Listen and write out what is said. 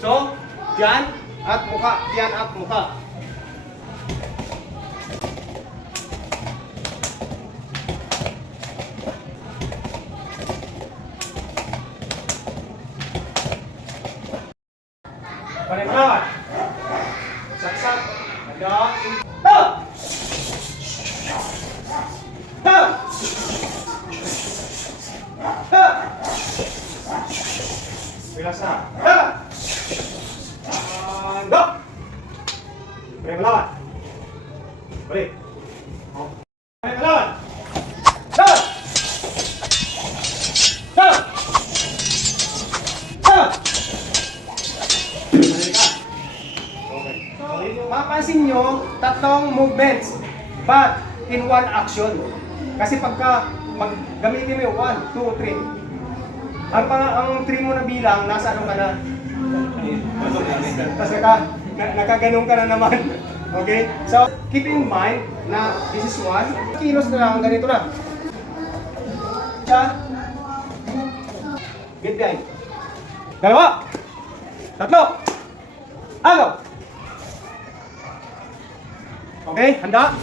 So, tiyan at mukha. Tiyan at mukha. Panimulawat. Saksak. Handa. Ha! Ha! Ha! Relax na. Ha! Handa. Panimulawat. Balik. Panimulawat. Ha! Ha! Ha! Mapapansin nyo, tatlong movements, but in one action. Kasi pagka gamitin mo yung 1, 2, 3, ang 3 mo na bilang, nasa ano ka na? Tapos nakaganong ka na naman. Okay? So, keep in mind na this is 1. Kilos na lang, ganito na. Siya. Get behind. Dalawa. Tatlo. Agaw. Okay, handa?